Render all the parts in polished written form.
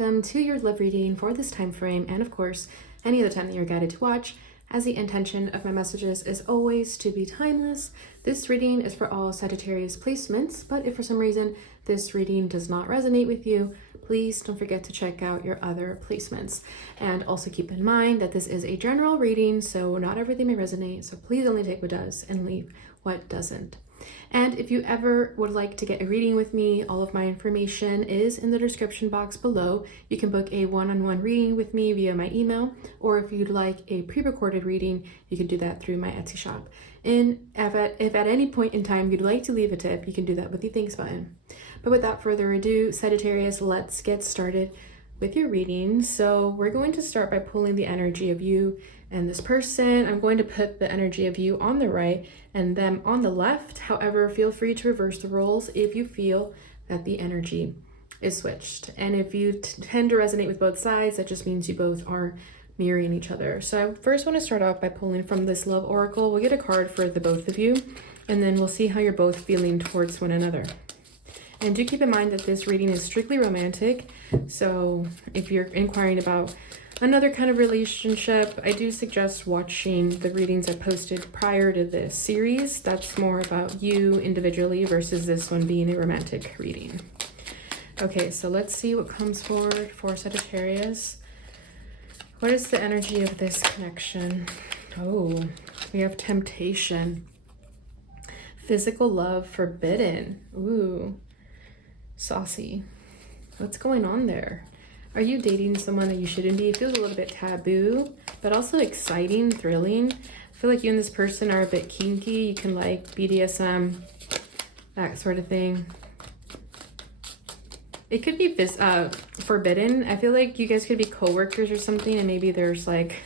welcome to your love reading for this time frame, and of course, any other time that you're guided to watch, as the intention of my messages is always to be timeless. This reading is for all Sagittarius placements, but if for some reason this reading does not resonate with you, please don't forget to check out your other placements. And also keep in mind that this is a general reading, so not everything may resonate, so please only take what does and leave what doesn't. And if you ever would like to get a reading with me, all of my information is in the description box below. You can book a one-on-one reading with me via my email, or if you'd like a pre-recorded reading, you can do that through my Etsy shop. And if at any point in time you'd like to leave a tip, you can do that with the thanks button. But without further ado, Sagittarius, let's get started with your reading. So we're going to start by pulling the energy of you and this person. I'm going to put the energy of you on the right and them on the left. However, feel free to reverse the roles if you feel that the energy is switched. And if you tend to resonate with both sides, that just means you both are mirroring each other. So I first want to start off by pulling from this love oracle. We'll get a card for the both of you, and then we'll see how you're both feeling towards one another. And do keep in mind that this reading is strictly romantic. So if you're inquiring about another kind of relationship, I do suggest watching the readings I posted prior to this series. That's more about you individually versus this one being a romantic reading. Okay, so let's see what comes forward for Sagittarius. What is the energy of this connection? Oh, we have temptation. Physical love forbidden. Ooh, saucy. What's going on there? Are you dating someone that you shouldn't be? It feels a little bit taboo, but also exciting, thrilling. I feel like you and this person are a bit kinky. You can like BDSM, that sort of thing. It could be forbidden. I feel like you guys could be co-workers or something, and maybe there's like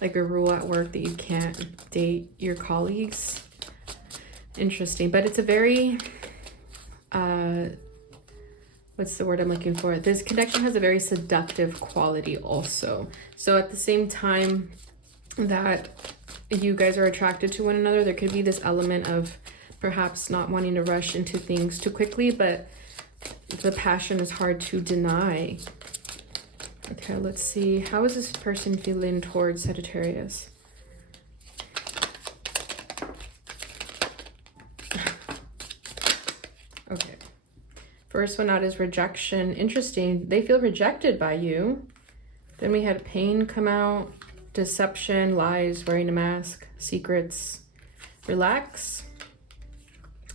a rule at work that you can't date your colleagues. Interesting, but it's a very what's the word I'm looking for? This connection has a very seductive quality also. So at the same time that you guys are attracted to one another, there could be this element of perhaps not wanting to rush into things too quickly, but the passion is hard to deny. Okay, let's see. How is this person feeling towards Sagittarius? Okay. First one out is rejection. Interesting. They feel rejected by you. Then we had pain come out, deception, lies, wearing a mask, secrets. Relax.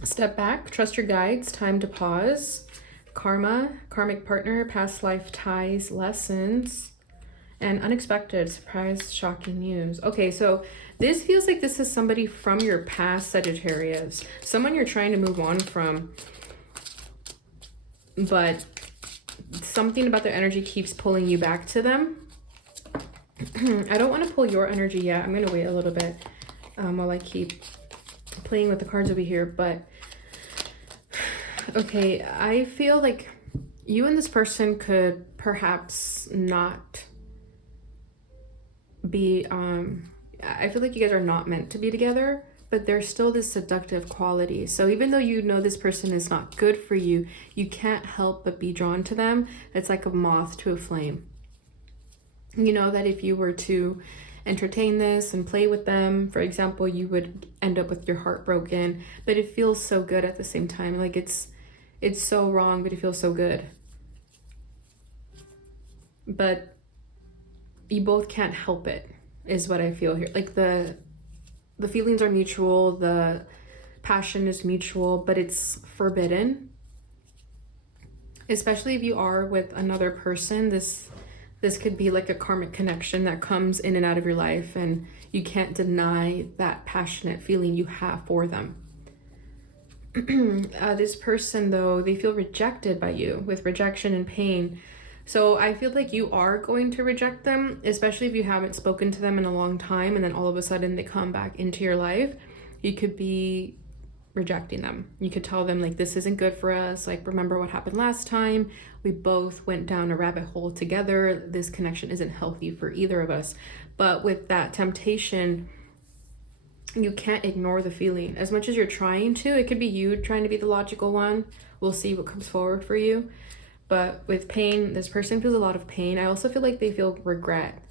Step back. Trust your guides. Time to pause. Karma, karmic partner, past life ties, lessons, and unexpected, surprise, shocking news. Okay, so this feels like this is somebody from your past, Sagittarius. Someone you're trying to move on from, but something about their energy keeps pulling you back to them. I don't want to pull your energy yet. I'm going to wait a little bit while I keep playing with the cards over here, but okay, I feel like you and this person could perhaps not be, I feel like you guys are not meant to be together, but there's still this seductive quality. So even though you know this person is not good for you, you can't help but be drawn to them. It's like a moth to a flame. You know that if you were to entertain this and play with them, for example, you would end up with your heart broken, but it feels so good at the same time. Like it's so wrong, but it feels so good. But you both can't help it, is what I feel here. Like the feelings are mutual, the passion is mutual, but it's forbidden. Especially if you are with another person, this could be like a karmic connection that comes in and out of your life, and you can't deny that passionate feeling you have for them. This person, though, they feel rejected by you with rejection and pain. So I feel like you are going to reject them, especially if you haven't spoken to them in a long time and then all of a sudden they come back into your life. You could be rejecting them. You could tell them like, this isn't good for us. Like, remember what happened last time? We both went down a rabbit hole together. This connection isn't healthy for either of us. But with that temptation, you can't ignore the feeling. As much as you're trying to, it could be you trying to be the logical one. We'll see what comes forward for you. But with pain, this person feels a lot of pain. I also feel like they feel regret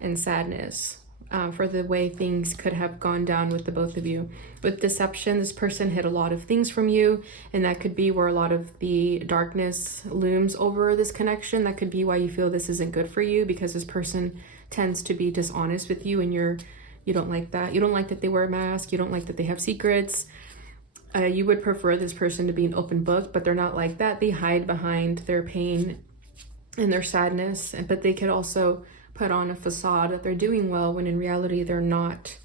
and sadness for the way things could have gone down with the both of you. With deception, this person hid a lot of things from you, and that could be where a lot of the darkness looms over this connection. That could be why you feel this isn't good for you, because this person tends to be dishonest with you, and you don't like that. You don't like that they wear a mask. You don't like that they have secrets. You would prefer this person to be an open book, but they're not like that. They hide behind their pain and their sadness, but they could also put on a facade that they're doing well when in reality they're not.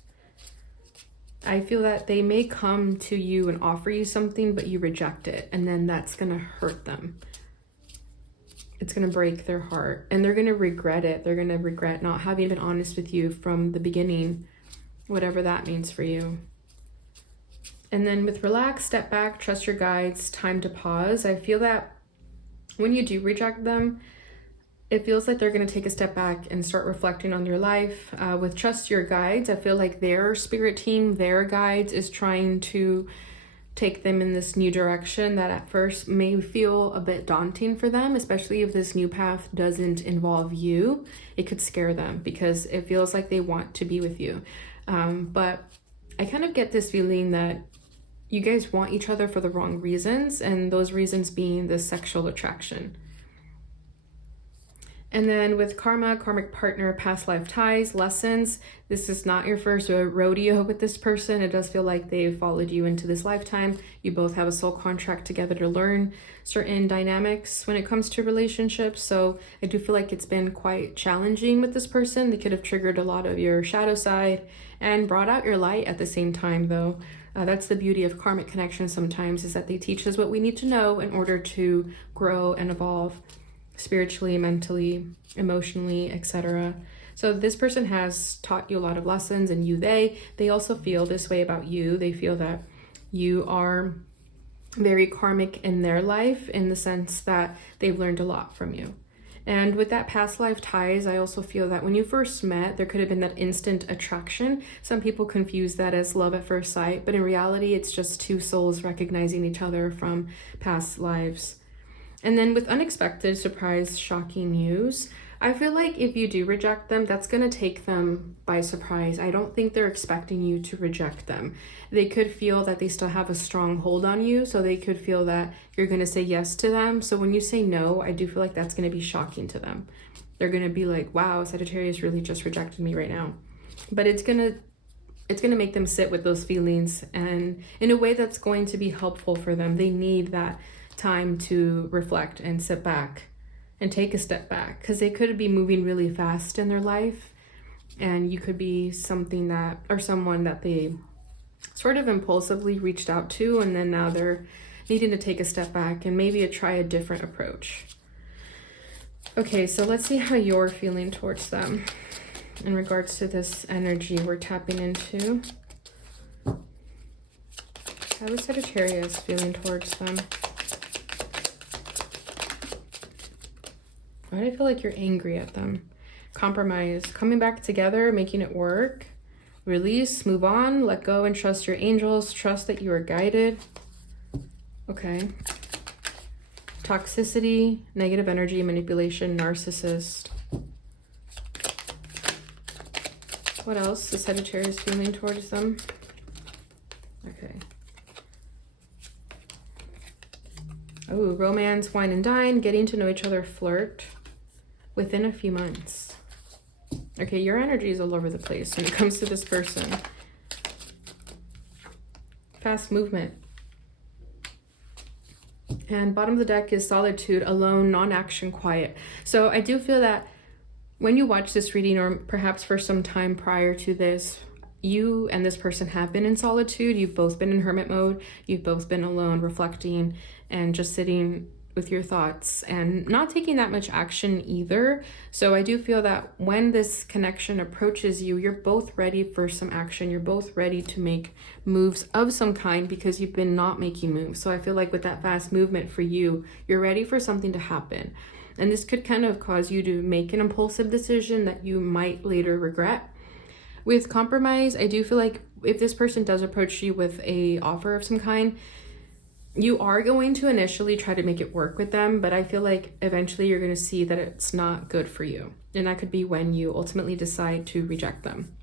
I feel that they may come to you and offer you something, but you reject it, and then that's gonna hurt them. It's gonna break their heart, and they're gonna regret it. They're gonna regret not having been honest with you from the beginning, whatever that means for you. And then with relax, step back, trust your guides, time to pause. I feel that when you do reject them, it feels like they're going to take a step back and start reflecting on your life. With trust your guides, I feel like their spirit team, their guides, is trying to take them in this new direction that at first may feel a bit daunting for them, especially if this new path doesn't involve you. It could scare them because it feels like they want to be with you. But I kind of get this feeling that you guys want each other for the wrong reasons, and those reasons being the sexual attraction. And then with karma, karmic partner, past life ties, lessons, this is not your first rodeo with this person. It does feel like they've followed you into this lifetime. You both have a soul contract together to learn certain dynamics when it comes to relationships. So I do feel like it's been quite challenging with this person. They could have triggered a lot of your shadow side and brought out your light at the same time, though. That's the beauty of karmic connections sometimes, is that they teach us what we need to know in order to grow and evolve spiritually, mentally, emotionally, etc. So this person has taught you a lot of lessons, and they also feel this way about you. They feel that you are very karmic in their life, in the sense that they've learned a lot from you. And with that past life ties, I also feel that when you first met, there could have been that instant attraction. Some people confuse that as love at first sight, but in reality, it's just two souls recognizing each other from past lives. And then with unexpected, surprise, shocking news, I feel like if you do reject them, that's going to take them by surprise. I don't think they're expecting you to reject them. They could feel that they still have a strong hold on you, so they could feel that you're going to say yes to them. So when you say no, I do feel like that's going to be shocking to them. They're going to be like, wow, Sagittarius really just rejected me right now. But it's going to make them sit with those feelings, and in a way that's going to be helpful for them. They need that time to reflect and sit back and take a step back, because they could be moving really fast in their life, and you could be someone that they sort of impulsively reached out to, and then now they're needing to take a step back and maybe try a different approach. Okay, so let's see how you're feeling towards them in regards to this energy we're tapping into. How is Sagittarius feeling towards them? Why do I feel like you're angry at them? Compromise, coming back together, making it work. Release, move on, let go and trust your angels. Trust that you are guided. Okay. Toxicity, negative energy, manipulation, narcissist. What else is Sagittarius feeling towards them? Okay. Oh, romance, wine and dine, getting to know each other, flirt within a few months. Okay, your energy is all over the place when it comes to this person. Fast movement. And bottom of the deck is solitude, alone, non-action, quiet. So I do feel that when you watch this reading, or perhaps for some time prior to this, you and this person have been in solitude. You've both been in hermit mode. You've both been alone, reflecting and just sitting with your thoughts and not taking that much action either. So I do feel that when this connection approaches you, you're both ready for some action. You're both ready to make moves of some kind, because you've been not making moves. So I feel like with that fast movement for you, you're ready for something to happen. And this could kind of cause you to make an impulsive decision that you might later regret. With compromise, I do feel like if this person does approach you with a offer of some kind, you are going to initially try to make it work with them, but I feel like eventually you're going to see that it's not good for you. And that could be when you ultimately decide to reject them.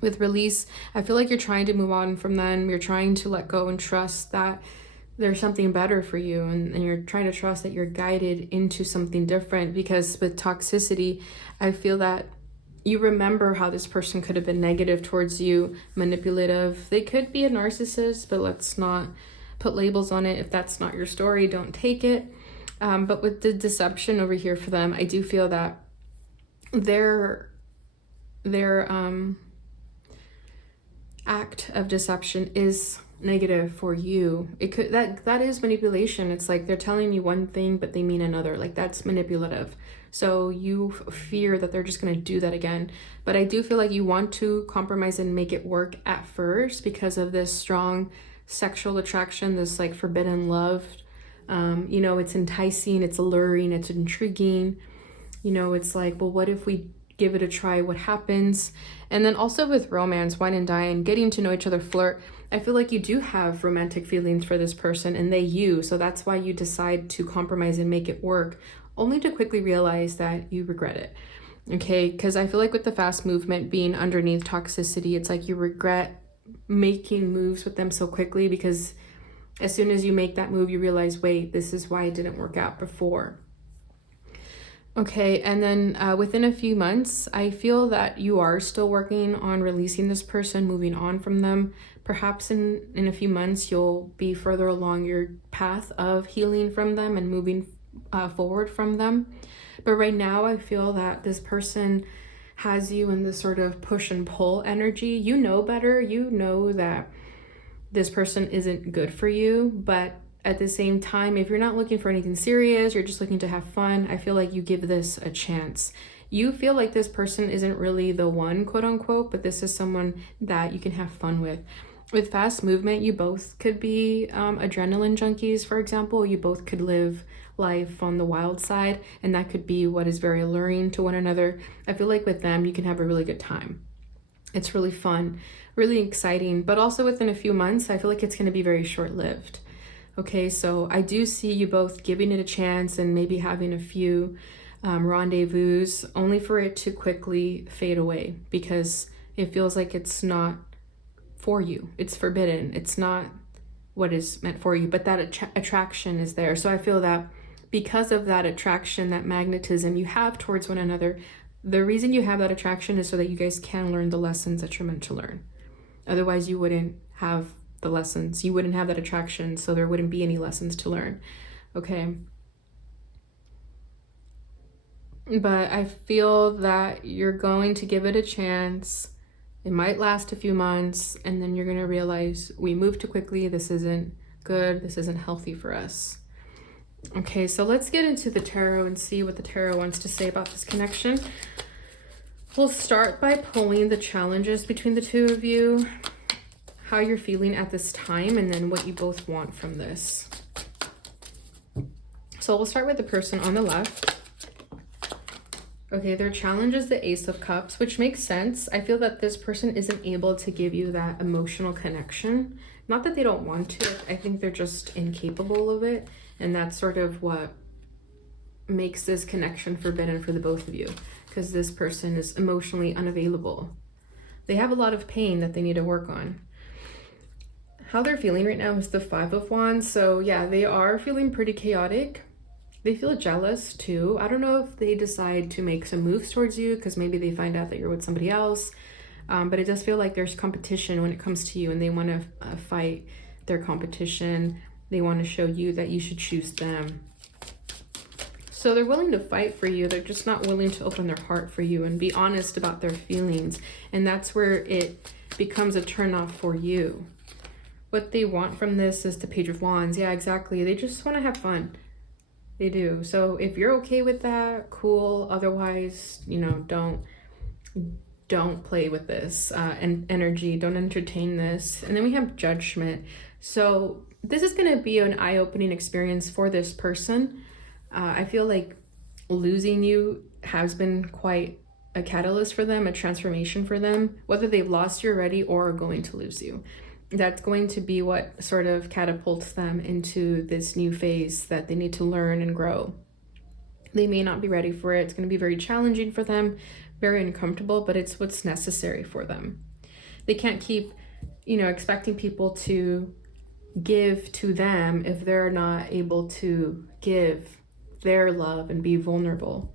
With release, I feel like you're trying to move on from them. You're trying to let go and trust that there's something better for you. And you're trying to trust that you're guided into something different, because with toxicity, I feel that you remember how this person could have been negative towards you, manipulative. They could be a narcissist, but let's not put labels on it. If that's not your story, don't take it. But with the deception over here for them, I do feel that their act of deception is negative for you. It could that is manipulation. It's like they're telling you one thing but they mean another. Like, that's manipulative. So you fear that they're just going to do that again. But I do feel like you want to compromise and make it work at first because of this strong sexual attraction, this like forbidden love. You know, it's enticing, it's alluring, it's intriguing. You know, it's like, well, what if we give it a try? What happens? And then also with romance, wine and dine, getting to know each other, flirt. I feel like you do have romantic feelings for this person and they you. So that's why you decide to compromise and make it work, only to quickly realize that you regret it. Okay, because I feel like with the fast movement being underneath toxicity, it's like you regret making moves with them so quickly, because as soon as you make that move, you realize, wait, this is why it didn't work out before. Okay, and then within a few months, I feel that you are still working on releasing this person, moving on from them. Perhaps in a few months, you'll be further along your path of healing from them and moving forward from them. But right now, I feel that this person has you in this sort of push and pull energy. You know better. You know that this person isn't good for you, but at the same time, if you're not looking for anything serious, you're just looking to have fun, I feel like you give this a chance. You feel like this person isn't really the one, quote unquote, but this is someone that you can have fun with. With fast movement, you both could be adrenaline junkies, for example. You both could live life on the wild side, and that could be what is very alluring to one another. I feel like with them, you can have a really good time. It's really fun, really exciting, but also within a few months, I feel like it's going to be very short-lived. Okay, so I do see you both giving it a chance and maybe having a few rendezvous, only for it to quickly fade away because it feels like it's not for you. It's forbidden. It's not what is meant for you, but that attraction is there. So I feel that because of that attraction, that magnetism you have towards one another, the reason you have that attraction is so that you guys can learn the lessons that you're meant to learn. Otherwise, you wouldn't have the lessons. You wouldn't have that attraction, so there wouldn't be any lessons to learn. Okay. But I feel that you're going to give it a chance. It might last a few months, and then you're going to realize we moved too quickly. This isn't good. This isn't healthy for us. Okay, so let's get into the tarot and see what the tarot wants to say about this connection. We'll start by pulling the challenges between the two of you, how you're feeling at this time, and then what you both want from this. So we'll start with the person on the left. Okay, their challenge is the Ace of Cups, which makes sense. I feel that this person isn't able to give you that emotional connection. Not that they don't want to, I think they're just incapable of it. And that's sort of what makes this connection forbidden for the both of you, because this person is emotionally unavailable. They have a lot of pain that they need to work on. How they're feeling right now is the Five of Wands. So yeah, they are feeling pretty chaotic. They feel jealous too. I don't know if they decide to make some moves towards you because maybe they find out that you're with somebody else. But it does feel like there's competition when it comes to you, and they want to fight their competition. They want to show you that you should choose them. So they're willing to fight for you. They're just not willing to open their heart for you and be honest about their feelings. And that's where it becomes a turnoff for you. What they want from this is the Page of Wands. Yeah, exactly. They just want to have fun. They do. So if you're okay with that, cool. Otherwise, you know, don't play with this and energy. Don't entertain this. And then we have Judgment. So this is going to be an eye-opening experience for this person. I feel like losing you has been quite a catalyst for them, a transformation for them, whether they've lost you already or are going to lose you. that's going to be what sort of catapults them into this new phase that they need to learn and grow. They may not be ready for it. It's going to be very challenging for them, very uncomfortable, but it's what's necessary for them. They can't keep, expecting people to give to them if they're not able to give their love and be vulnerable.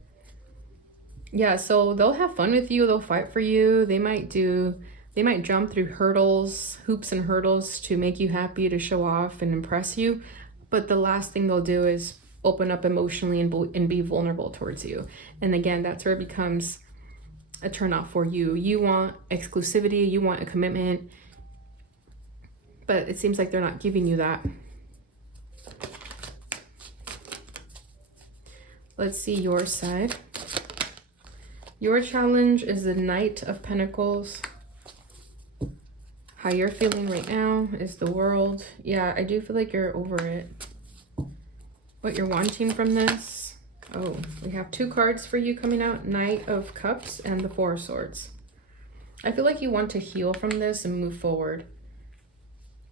Yeah, so they'll have fun with you. They'll fight for you. They might jump through hoops and hurdles to make you happy, to show off and impress you. But the last thing they'll do is open up emotionally and be vulnerable towards you. And again, that's where it becomes a turnoff for you. You want exclusivity, you want a commitment, but it seems like they're not giving you that. Let's see your side. Your challenge is the Knight of Pentacles. How you're feeling right now is the World. Yeah, I do feel like you're over it. What you're wanting from this. Oh, we have 2 cards for you coming out. Knight of Cups and the 4 of Swords. I feel like you want to heal from this and move forward.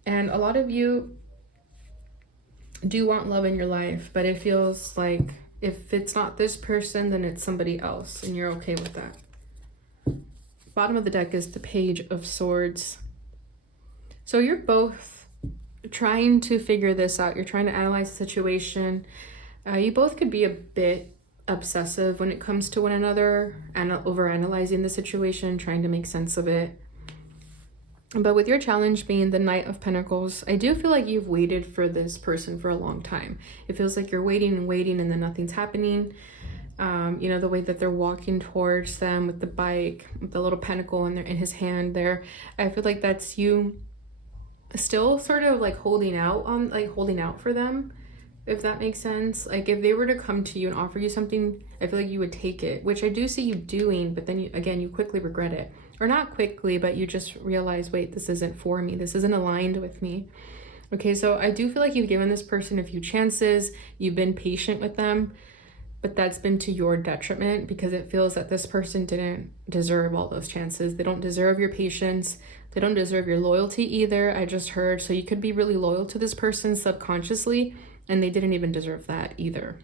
And a lot of you do want love in your life, but it feels like if it's not this person, then it's somebody else, and you're okay with that. Bottom of the deck is the Page of Swords. So you're both trying to figure this out. You're trying to analyze the situation. You both could be a bit obsessive when it comes to one another and overanalyzing the situation, trying to make sense of it. But with your challenge being the Knight of Pentacles, I do feel like you've waited for this person for a long time. It feels like you're waiting and waiting and then nothing's happening. The way that they're walking towards them with the bike, with the little pentacle in his hand there. I feel like that's you still sort of like holding out for them, if that makes sense. Like if they were to come to you and offer you something, I feel like you would take it, which I do see you doing, but then you quickly regret it. Or not quickly, but you just realize, wait, this isn't for me. This isn't aligned with me. Okay, so I do feel like you've given this person a few chances. You've been patient with them, but that's been to your detriment because it feels that this person didn't deserve all those chances. They don't deserve your patience. They don't deserve your loyalty either, I just heard. So you could be really loyal to this person subconsciously, and they didn't even deserve that either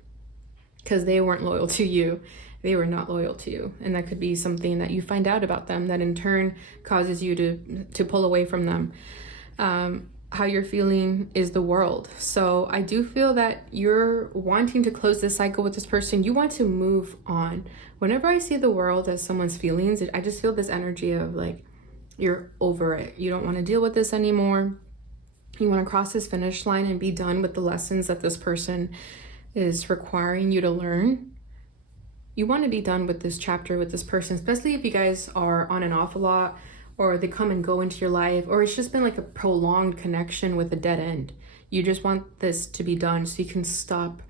because they weren't loyal to you. They were not loyal to you. And that could be something that you find out about them that in turn causes you to pull away from them. How you're feeling is the World. So I do feel that you're wanting to close this cycle with this person. You want to move on. Whenever I see the World as someone's feelings, I just feel this energy of like, you're over it. You don't want to deal with this anymore. You want to cross this finish line and be done with the lessons that this person is requiring you to learn. You want to be done with this chapter with this person, especially if you guys are on and off a lot, or they come and go into your life, or it's just been like a prolonged connection with a dead end. You just want this to be done so you can stop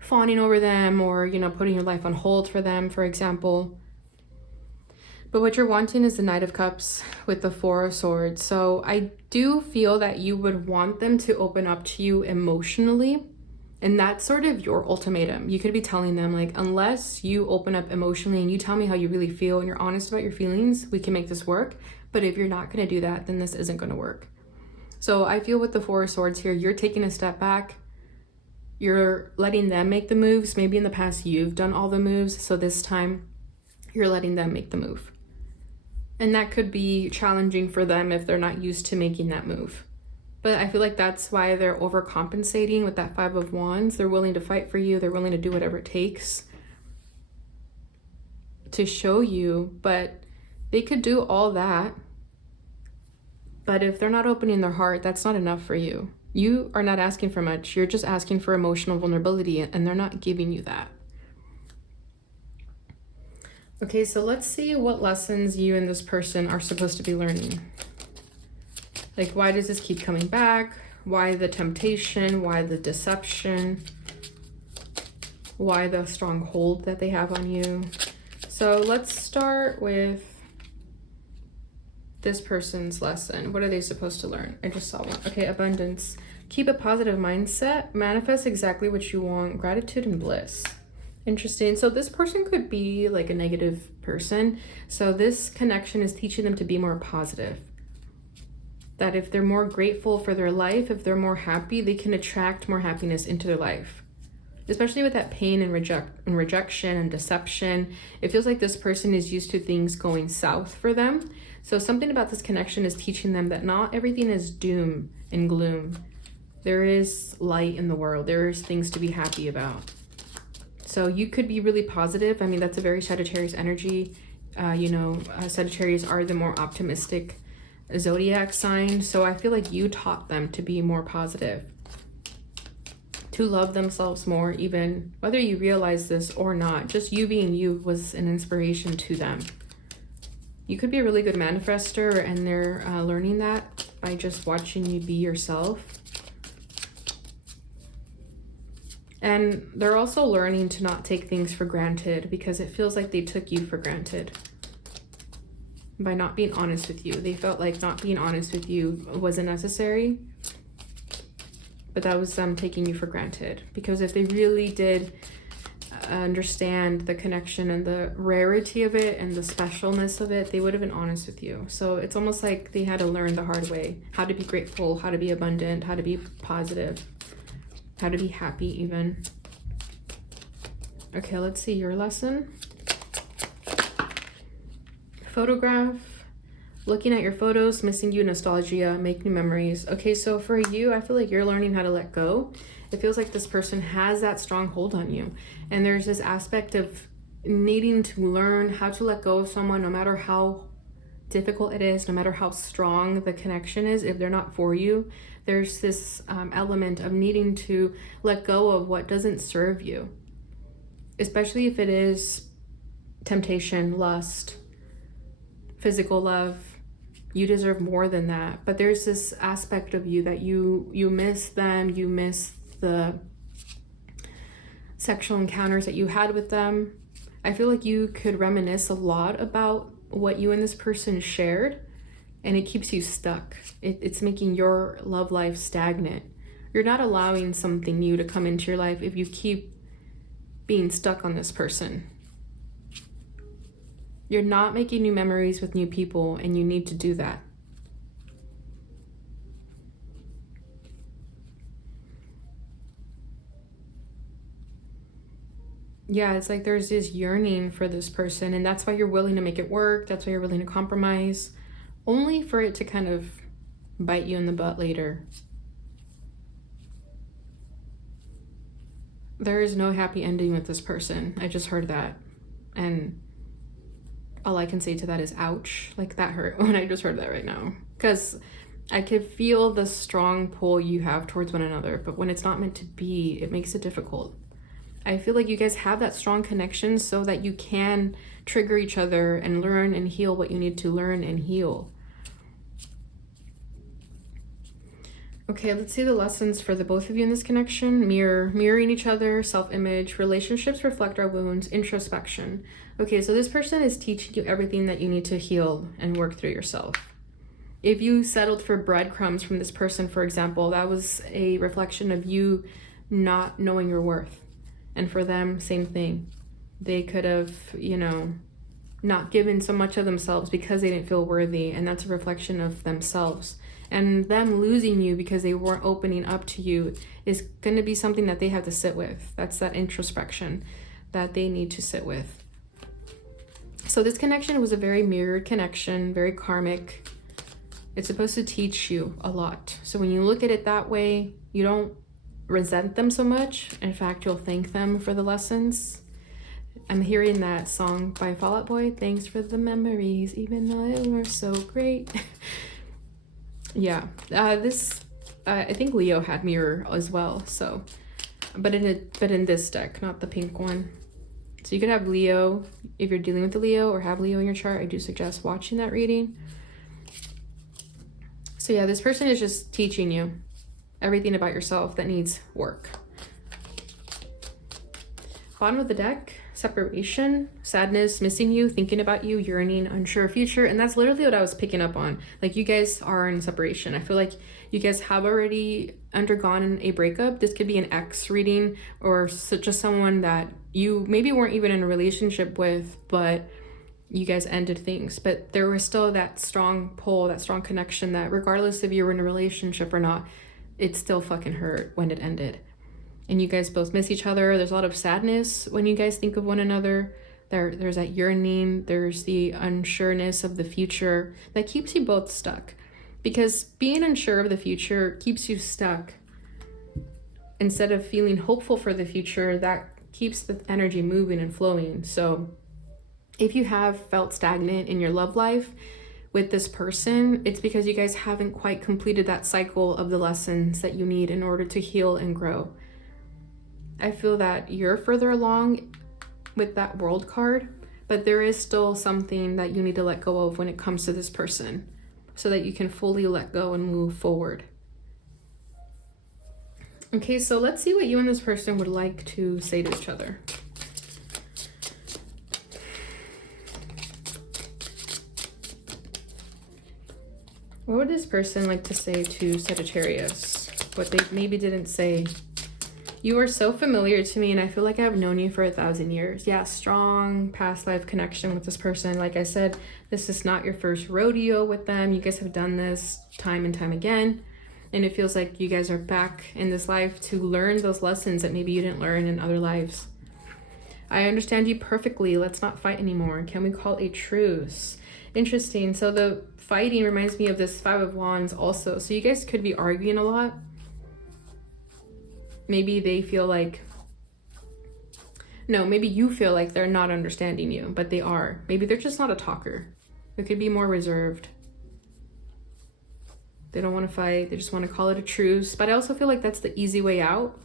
fawning over them or, putting your life on hold for them, for example. But what you're wanting is the Knight of Cups with the 4 of Swords. So I do feel that you would want them to open up to you emotionally. And that's sort of your ultimatum. You could be telling them, like, unless you open up emotionally and you tell me how you really feel and you're honest about your feelings, we can make this work. But if you're not going to do that, then this isn't going to work. So I feel with the 4 of Swords here, you're taking a step back. You're letting them make the moves. Maybe in the past you've done all the moves. So this time you're letting them make the move. And that could be challenging for them if they're not used to making that move. But I feel like that's why they're overcompensating with that 5 of Wands. They're willing to fight for you. They're willing to do whatever it takes to show you. But they could do all that. But if they're not opening their heart, that's not enough for you. You are not asking for much. You're just asking for emotional vulnerability, and they're not giving you that. Okay, so let's see what lessons you and this person are supposed to be learning. Like, why does this keep coming back? Why the temptation? Why the deception? Why the strong hold that they have on you? So let's start with this person's lesson. What are they supposed to learn? I just saw one. Okay, abundance. Keep a positive mindset. Manifest exactly what you want. Gratitude and bliss. Interesting. So this person could be like a negative person. So this connection is teaching them to be more positive. that if they're more grateful for their life, if they're more happy, they can attract more happiness into their life. Especially with that pain and rejection and deception, it feels like this person is used to things going south for them. So something about this connection is teaching them that not everything is doom and gloom. There is light in the world. There is things to be happy about. So you could be really positive. I mean, that's a very Sagittarius energy. Sagittarius are the more optimistic zodiac sign. So I feel like you taught them to be more positive, to love themselves more, even whether you realize this or not. Just you being you was an inspiration to them. You could be a really good manifester, and they're learning that by just watching you be yourself. And they're also learning to not take things for granted, because it feels like they took you for granted by not being honest with you. They felt like not being honest with you wasn't necessary. But that was them taking you for granted, because if they really did understand the connection and the rarity of it and the specialness of it, they would have been honest with you. So it's almost like they had to learn the hard way, how to be grateful, how to be abundant, how to be positive, how to be happy even. Okay, let's see your lesson. Photograph. Looking at your photos, missing you, nostalgia, make new memories. Okay, so for you, I feel like you're learning how to let go. It feels like this person has that strong hold on you. And there's this aspect of needing to learn how to let go of someone, no matter how difficult it is, no matter how strong the connection is. If they're not for you, there's this element of needing to let go of what doesn't serve you. Especially if it is temptation, lust, physical love. You deserve more than that. But there's this aspect of you that you miss them, you miss the sexual encounters that you had with them. I feel like you could reminisce a lot about what you and this person shared, and it keeps you stuck. It's making your love life stagnant. You're not allowing something new to come into your life if you keep being stuck on this person. You're not making new memories with new people, and you need to do that. Yeah, it's like there's this yearning for this person, and that's why you're willing to make it work. That's why you're willing to compromise, only for it to kind of bite you in the butt later. There is no happy ending with this person. I just heard that, and all I can say to that is ouch. Like, that hurt when I just heard that right now, because I could feel the strong pull you have towards one another, but when it's not meant to be, it makes it difficult. I feel like you guys have that strong connection so that you can trigger each other and learn and heal what you need to learn and heal. Okay, let's see the lessons for the both of you in this connection. Mirroring each other, self-image, relationships reflect our wounds, introspection. Okay, so this person is teaching you everything that you need to heal and work through yourself. If you settled for breadcrumbs from this person, for example, that was a reflection of you not knowing your worth. And for them, same thing. They could have, not given so much of themselves because they didn't feel worthy, and that's a reflection of themselves. And them losing you because they weren't opening up to you is going to be something that they have to sit with. That's that introspection that they need to sit with. So this connection was a very mirrored connection, very karmic. It's supposed to teach you a lot. So when you look at it that way, you don't resent them so much. In fact, you'll thank them for the lessons. I'm hearing that song by Fall Out Boy, thanks for the memories, even though they were so great. Yeah, I think Leo had mirror as well. So, but in this deck, not the pink one. So you could have Leo if you're dealing with the Leo, or have Leo in your chart. I do suggest watching that reading. So yeah, this person is just teaching you everything about yourself that needs work. Bottom of the deck, separation, sadness, missing you, thinking about you, yearning, unsure future. And that's literally what I was picking up on. Like, you guys are in separation. I feel like you guys have already undergone a breakup. This could be an ex reading, or just someone that you maybe weren't even in a relationship with, but you guys ended things, but there was still that strong pull, that strong connection that regardless if you were in a relationship or not, it still fucking hurt when it ended. And you guys both miss each other. There's a lot of sadness when you guys think of one another. There's that yearning, there's the unsureness of the future that keeps you both stuck. Because being unsure of the future keeps you stuck. Instead of feeling hopeful for the future, that keeps the energy moving and flowing. So if you have felt stagnant in your love life with this person, it's because you guys haven't quite completed that cycle of the lessons that you need in order to heal and grow. I feel that you're further along with that World card, but there is still something that you need to let go of when it comes to this person so that you can fully let go and move forward. Okay, so let's see what you and this person would like to say to each other. What would this person like to say to Sagittarius? What they maybe didn't say. You are so familiar to me and I feel like I've known you for 1,000 years. Yeah, strong past life connection with this person. Like I said, this is not your first rodeo with them. You guys have done this time and time again. And it feels like you guys are back in this life to learn those lessons that maybe you didn't learn in other lives. I understand you perfectly. Let's not fight anymore. Can we call a truce? Interesting. So the fighting reminds me of this 5 of Wands also. So you guys could be arguing a lot. Maybe they feel like, no, maybe you feel like they're not understanding you, but they are. Maybe they're just not a talker. They could be more reserved. They don't want to fight. They just want to call it a truce. But I also feel like that's the easy way out.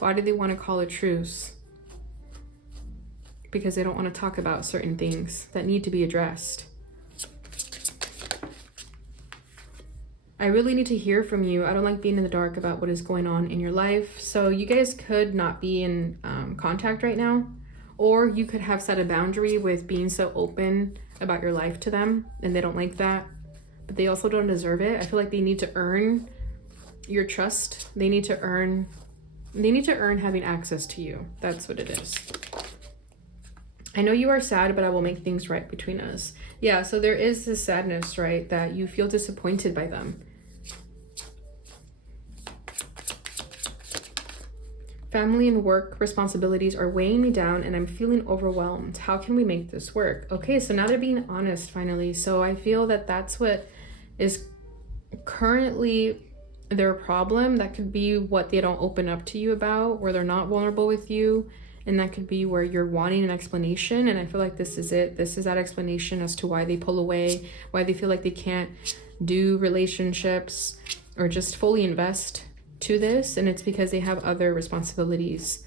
Why do they want to call a truce? Because they don't want to talk about certain things that need to be addressed. I really need to hear from you. I don't like being in the dark about what is going on in your life. So you guys could not be in contact right now. Or you could have set a boundary with being so open about your life to them. And they don't like that. But they also don't deserve it. I feel like they need to earn your trust. They need to earn having access to you. That's what it is. I know you are sad, but I will make things right between us. Yeah, so there is this sadness, right? That you feel disappointed by them. Family and work responsibilities are weighing me down and I'm feeling overwhelmed. How can we make this work? Okay, so now they're being honest finally. So I feel that that's what is currently their problem. That could be what they don't open up to you about, where they're not vulnerable with you. And that could be where you're wanting an explanation. And I feel like this is it. This is that explanation as to why they pull away, why they feel like they can't do relationships or just fully invest to this. And it's because they have other responsibilities,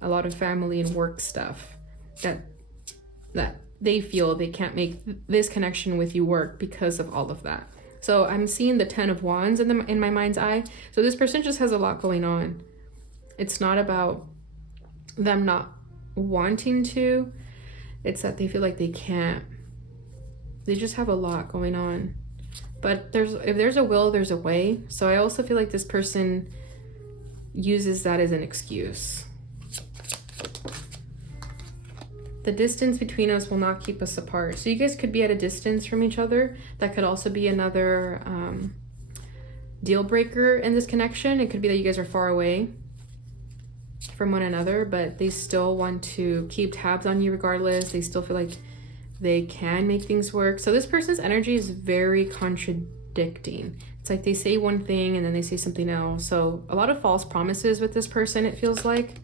a lot of family and work stuff that they feel they can't make this connection with you work because of all of that. So I'm seeing the 10 of Wands in my mind's eye. So this person just has a lot going on. It's not about them not wanting to, it's that they feel like they can't. They just have a lot going on. But if there's a will, there's a way. So I also feel like this person uses that as an excuse. The distance between us will not keep us apart. So you guys could be at a distance from each other. That could also be another deal breaker in this connection. It could be that you guys are far away from one another, but they still want to keep tabs on you regardless. They still feel like they can make things work. So this person's energy is very contradicting. It's like they say one thing and then they say something else. So a lot of false promises with this person, it feels like.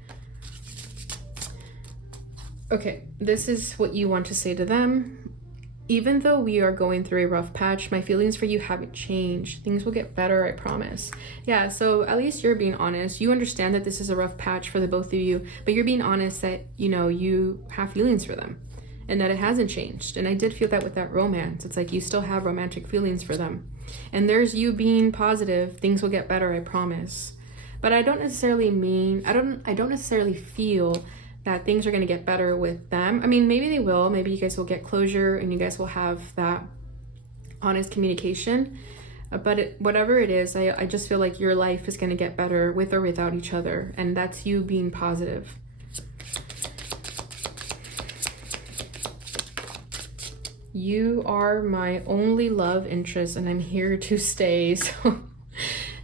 Okay, this is what you want to say to them. Even though we are going through a rough patch, my feelings for you haven't changed. Things will get better, I promise. Yeah, so at least you're being honest. You understand that this is a rough patch for the both of you, but you're being honest that, you know, you have feelings for them and that it hasn't changed. And I did feel that with that romance. It's like you still have romantic feelings for them. And there's you being positive. Things will get better, I promise. But I don't necessarily mean, I don't necessarily feel that things are going to get better with them. I mean, maybe they will. Maybe you guys will get closure and you guys will have that honest communication. But whatever it is, I just feel like your life is going to get better with or without each other. And that's you being positive. You are my only love interest and I'm here to stay. So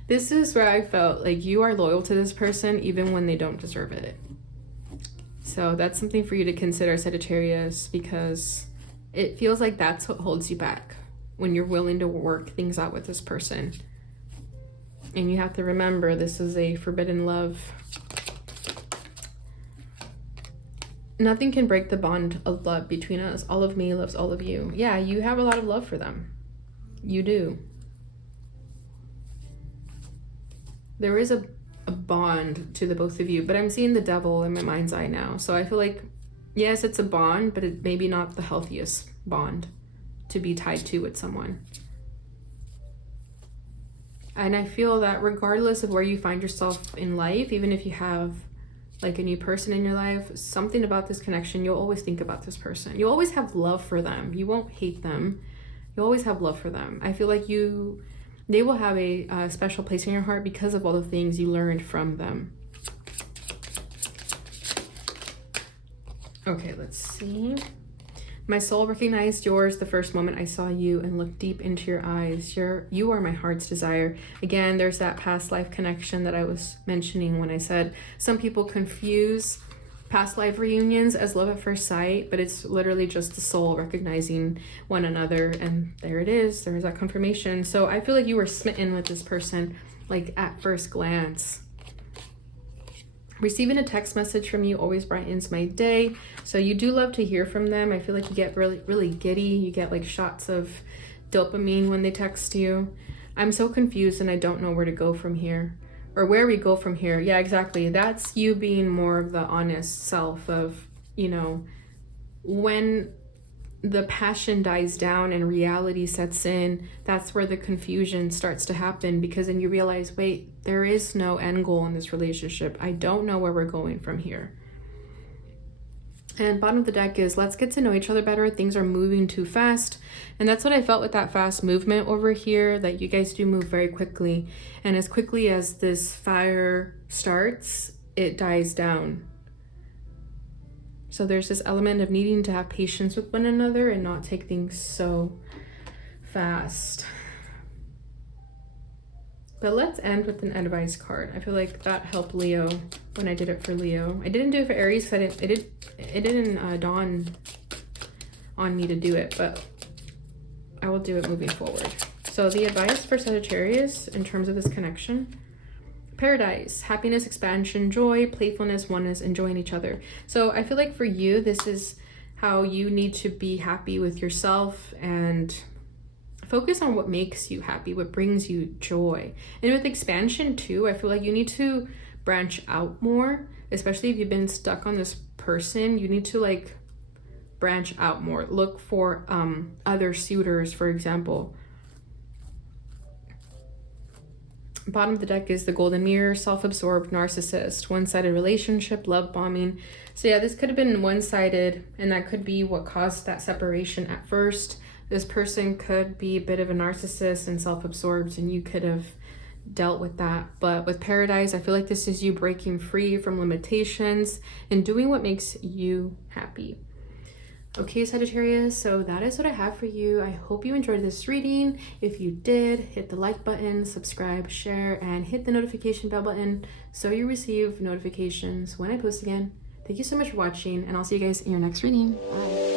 this is where I felt like you are loyal to this person even when they don't deserve it. So that's something for you to consider, Sagittarius, because it feels like that's what holds you back when you're willing to work things out with this person. And you have to remember, this is a forbidden love. Nothing can break the bond of love between us. All of me loves all of you. Yeah, you have a lot of love for them. You do. There is a bond to the both of you, but I'm seeing the devil in my mind's eye now. So I feel like, yes, it's a bond, but it maybe not the healthiest bond to be tied to with someone. And I feel that regardless of where you find yourself in life, even if you have like a new person in your life, something about this connection, you'll always think about this person. You always have love for them. You won't hate them. You always have love for them. I feel like they will have a special place in your heart because of all the things you learned from them. Okay, let's see. My soul recognized yours the first moment I saw you and looked deep into your eyes. You are my heart's desire. Again, there's that past life connection that I was mentioning when I said some people confuse past life reunions as love at first sight, but it's literally just the soul recognizing one another, and there it is. There's that confirmation. So I feel like you were smitten with this person, like at first glance. Receiving a text message from you always brightens my day. So you do love to hear from them. I feel like you get really, really giddy. You get like shots of dopamine when they text you. I'm so confused and I don't know where to go from here. Or where we go from here. Yeah, exactly. That's you being more of the honest self of, you know, when the passion dies down and reality sets in, that's where the confusion starts to happen, because then you realize, wait, there is no end goal in this relationship. I don't know where we're going from here. And bottom of the deck is, let's get to know each other better. Things are moving too fast. And that's what I felt with that fast movement over here, that you guys do move very quickly. And as quickly as this fire starts, it dies down. So there's this element of needing to have patience with one another and not take things so fast. But let's end with an advice card. I feel like that helped Leo when I did it for Leo. I didn't do it for Aries because it didn't dawn on me to do it, but I will do it moving forward. So the advice for Sagittarius in terms of this connection: paradise, happiness, expansion, joy, playfulness, oneness, enjoying each other. So I feel like for you, this is how you need to be happy with yourself and focus on what makes you happy, what brings you joy. And with expansion too, I feel like you need to branch out more, especially if you've been stuck on this person. You need to like branch out more. Look for other suitors, for example. Bottom of the deck is the golden mirror, self-absorbed narcissist, one-sided relationship, love bombing. So yeah, this could have been one-sided, and that could be what caused that separation at first. This person could be a bit of a narcissist and self-absorbed, and you could have dealt with that. But with paradise, I feel like this is you breaking free from limitations and doing what makes you happy. Okay, Sagittarius, so that is what I have for you. I hope you enjoyed this reading. If you did, hit the like button, subscribe, share, and hit the notification bell button so you receive notifications when I post again. Thank you so much for watching, and I'll see you guys in your next reading. Bye.